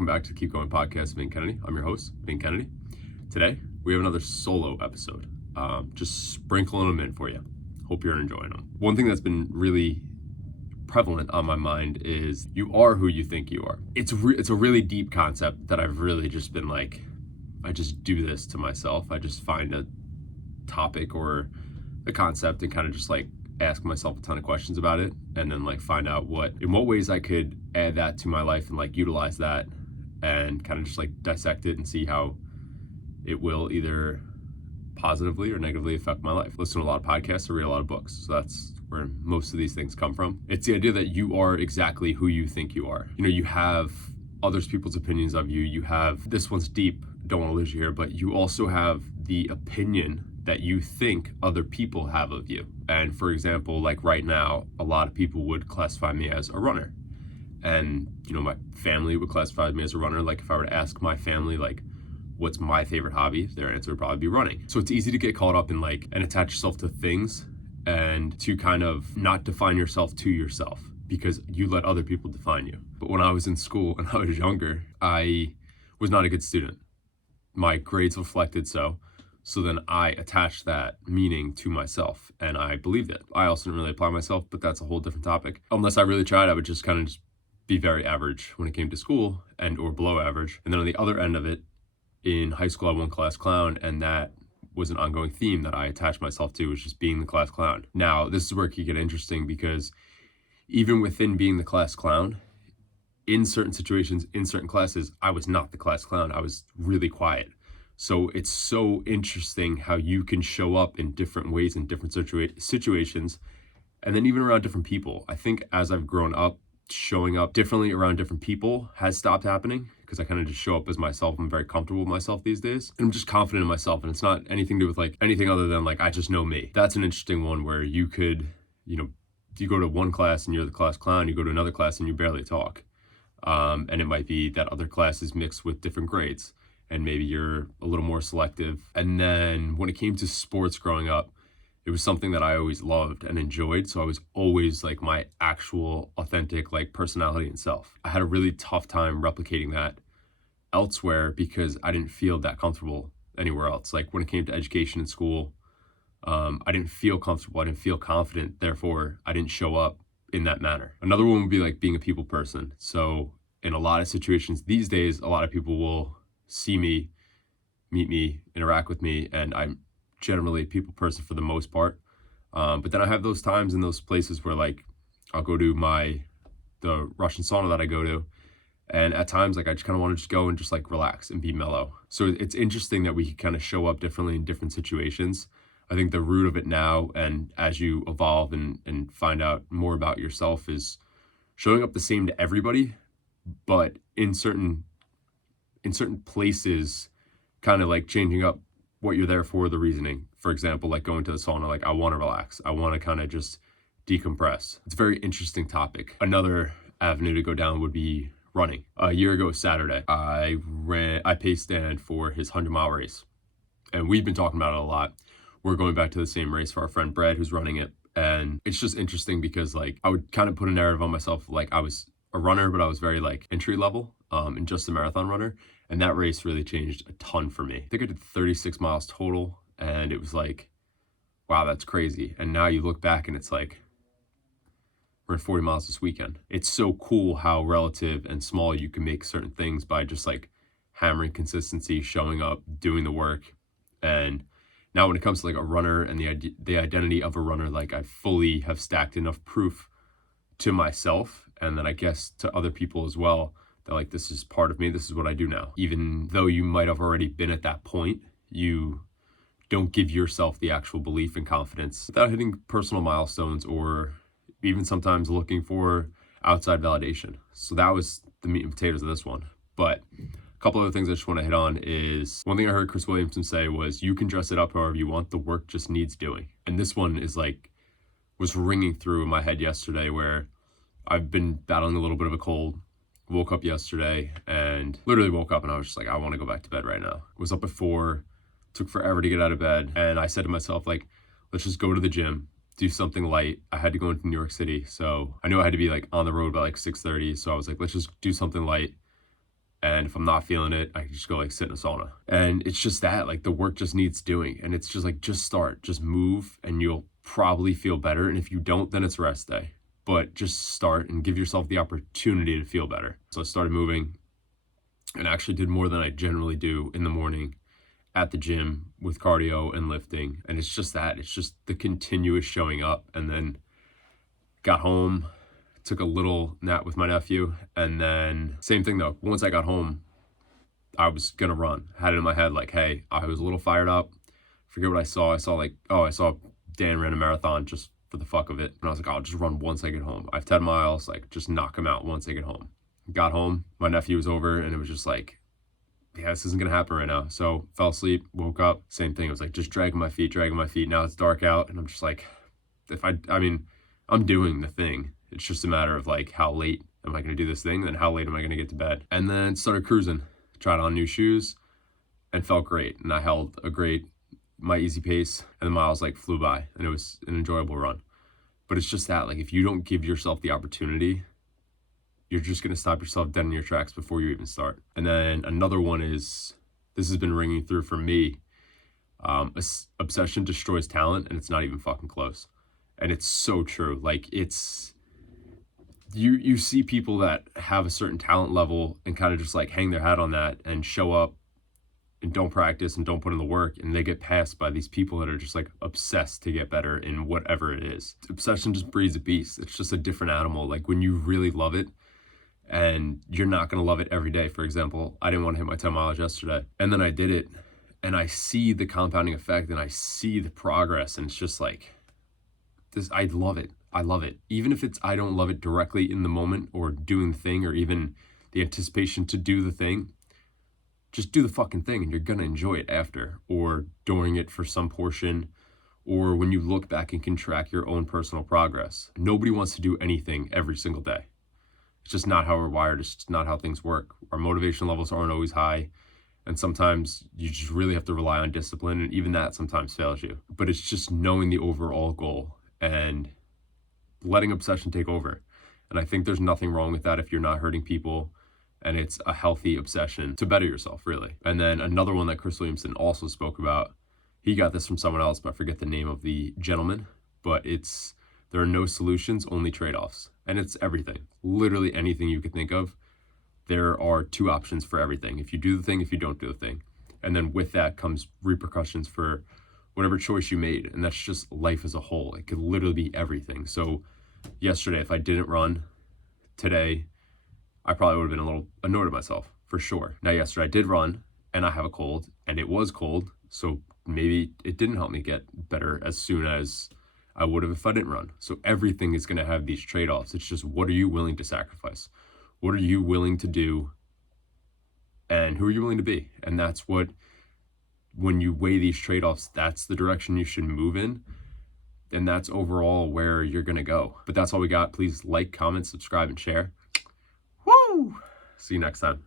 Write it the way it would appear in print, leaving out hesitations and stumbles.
Welcome back to the Keep Going podcast, Vin Kennedy. I'm your host, Vin Kennedy. Today, we have another solo episode. Just sprinkling them in for you. Hope you're enjoying them. One thing that's been really prevalent on my mind is you are who you think you are. It's a really deep concept that I've really just been like, I just do this to myself. I just find a topic or a concept and kind of just like ask myself a ton of questions about it, and then like find out in what ways I could add that to my life and like utilize that and kind of just like dissect it and see how it will either positively or negatively affect my life. Listen to a lot of podcasts or read a lot of books. So that's where most of these things come from. It's the idea that you are exactly who you think you are. You know, you have others people's opinions of you. You have, this one's deep, don't want to lose you here, but you also have the opinion that you think other people have of you. And for example, like right now, a lot of people would classify me as a runner. And, you know, my family would classify me as a runner. Like if I were to ask my family, like, what's my favorite hobby? Their answer would probably be running. So it's easy to get caught up in like, and attach yourself to things and to kind of not define yourself to yourself because you let other people define you. But when I was in school and I was younger, I was not a good student. My grades reflected so then I attached that meaning to myself and I believed it. I also didn't really apply myself, but that's a whole different topic. Unless I really tried, I would just kind of just be very average when it came to school and or below average. And then on the other end of it, in high school, I won class clown, and that was an ongoing theme that I attached myself to, was just being the class clown. Now, this is where it could get interesting because even within being the class clown, in certain situations, in certain classes, I was not the class clown. I was really quiet. So it's so interesting how you can show up in different ways in different situations, and then even around different people. I think as I've grown up, showing up differently around different people has stopped happening because I kind of just show up as myself. I'm very comfortable with myself these days. And I'm just confident in myself, and it's not anything to do with like anything other than like, I just know me. That's an interesting one where you could, you know, you go to one class and you're the class clown, you go to another class and you barely talk. And it might be that other class is mixed with different grades, and maybe you're a little more selective. And then when it came to sports growing up, it was something that I always loved and enjoyed. So I was always like my actual authentic like personality and self. I had a really tough time replicating that elsewhere because I didn't feel that comfortable anywhere else. Like when it came to education in school, I didn't feel comfortable. I didn't feel confident. Therefore, I didn't show up in that manner. Another one would be like being a people person. So in a lot of situations these days, a lot of people will see me, meet me, interact with me, and I'm generally a people person for the most part. But then I have those times in those places where like I'll go to the Russian sauna that I go to, and at times like I just kind of want to just go and just like relax and be mellow. So it's interesting that we can kind of show up differently in different situations. I think the root of it now, and as you evolve and find out more about yourself, is showing up the same to everybody, but in certain places, kind of like changing up what you're there for, the reasoning. For example, like going to the sauna, like I want to relax. I want to kind of just decompress. It's a very interesting topic. Another avenue to go down would be running. A year ago Saturday, I paced Dan for his 100-mile race. And we've been talking about it a lot. We're going back to the same race for our friend Brad, who's running it. And it's just interesting because like I would kind of put a narrative on myself, like I was a runner, but I was very like entry level and just a marathon runner. And that race really changed a ton for me. I think I did 36 miles total, and it was like, wow, that's crazy. And now you look back and it's like, we're at 40 miles this weekend. It's so cool how relative and small you can make certain things by just like hammering consistency, showing up, doing the work. And now when it comes to like a runner and the identity of a runner, like I fully have stacked enough proof to myself, and then I guess to other people as well, that like this is part of me, this is what I do now. Even though you might have already been at that point, you don't give yourself the actual belief and confidence without hitting personal milestones or even sometimes looking for outside validation. So that was the meat and potatoes of this one. But a couple other things I just want to hit on is, one thing I heard Chris Williamson say was, you can dress it up however you want, the work just needs doing. And this one is like, was ringing through in my head yesterday, where I've been battling a little bit of a cold. Woke up yesterday and literally woke up and I was just like, I want to go back to bed right now. Was up at 4, took forever to get out of bed. And I said to myself, like, let's just go to the gym, do something light. I had to go into New York City, so I knew I had to be like on the road by like 6:30. So I was like, let's just do something light, And if I'm not feeling it, I can just go like sit in a sauna. And it's just that, like, the work just needs doing. And it's just like, just start, just move, and you'll probably feel better. And if you don't, then it's rest day. But just start and give yourself the opportunity to feel better. So I started moving and actually did more than I generally do in the morning at the gym with cardio and lifting. And it's just that, it's just the continuous showing up. And then got home, took a little nap with my nephew, and then same thing though. Once I got home, I was gonna run. Had it in my head like, hey, I was a little fired up. Forget what I saw. I saw like, oh, I saw Dan ran a marathon just for the fuck of it. And I was like, I'll just run once I get home. I have 10 miles, like just knock him out once I get home. Got home, my nephew was over, and it was just like, yeah, this isn't gonna happen right now. So fell asleep, woke up, same thing. It was like just dragging my feet. Now it's dark out, and I'm just like, I'm doing the thing. It's just a matter of like, how late am I gonna do this thing? Then how late am I gonna get to bed? And then started cruising, tried on new shoes, and felt great. And I held my easy pace, and the miles like flew by, and it was an enjoyable run. But it's just that, like, if you don't give yourself the opportunity, you're just gonna stop yourself dead in your tracks before you even start. And then another one is, this has been ringing through for me, obsession destroys talent, and it's not even fucking close. And it's so true. Like, it's, you see people that have a certain talent level and kind of just like hang their hat on that and show up and don't practice and don't put in the work, and they get passed by these people that are just like obsessed to get better in whatever it is. Obsession just breeds a beast. It's just a different animal. Like, when you really love it, and you're not going to love it every day. For example, I didn't want to hit my 10 miles yesterday, and then I did it, and I see the compounding effect, and I see the progress, and it's just like, this, I love it. I love it. Even if I don't love it directly in the moment or doing the thing, or even the anticipation to do the thing, just do the fucking thing, and you're going to enjoy it after, or during it for some portion, or when you look back and can track your own personal progress. Nobody wants to do anything every single day. It's just not how we're wired. It's just not how things work. Our motivation levels aren't always high. And sometimes you just really have to rely on discipline. And even that sometimes fails you. But it's just knowing the overall goal and letting obsession take over. And I think there's nothing wrong with that if you're not hurting people. And it's a healthy obsession to better yourself, really. And then another one that Chris Williamson also spoke about, he got this from someone else, but I forget the name of the gentleman. But it's, there are no solutions, only trade-offs. And it's everything. Literally anything you could think of. There are two options for everything. If you do the thing, if you don't do the thing. And then with that comes repercussions for whatever choice you made. And that's just life as a whole. It could literally be everything. So yesterday, if I didn't run, today, I probably would have been a little annoyed at myself, for sure. Now, yesterday I did run, and I have a cold, and it was cold. So maybe it didn't help me get better as soon as I would have if I didn't run. So everything is going to have these trade-offs. It's just, what are you willing to sacrifice? What are you willing to do? And who are you willing to be? And that's what, when you weigh these trade-offs, that's the direction you should move in. And that's overall where you're going to go. But that's all we got. Please like, comment, subscribe, and share. Woo! See you next time.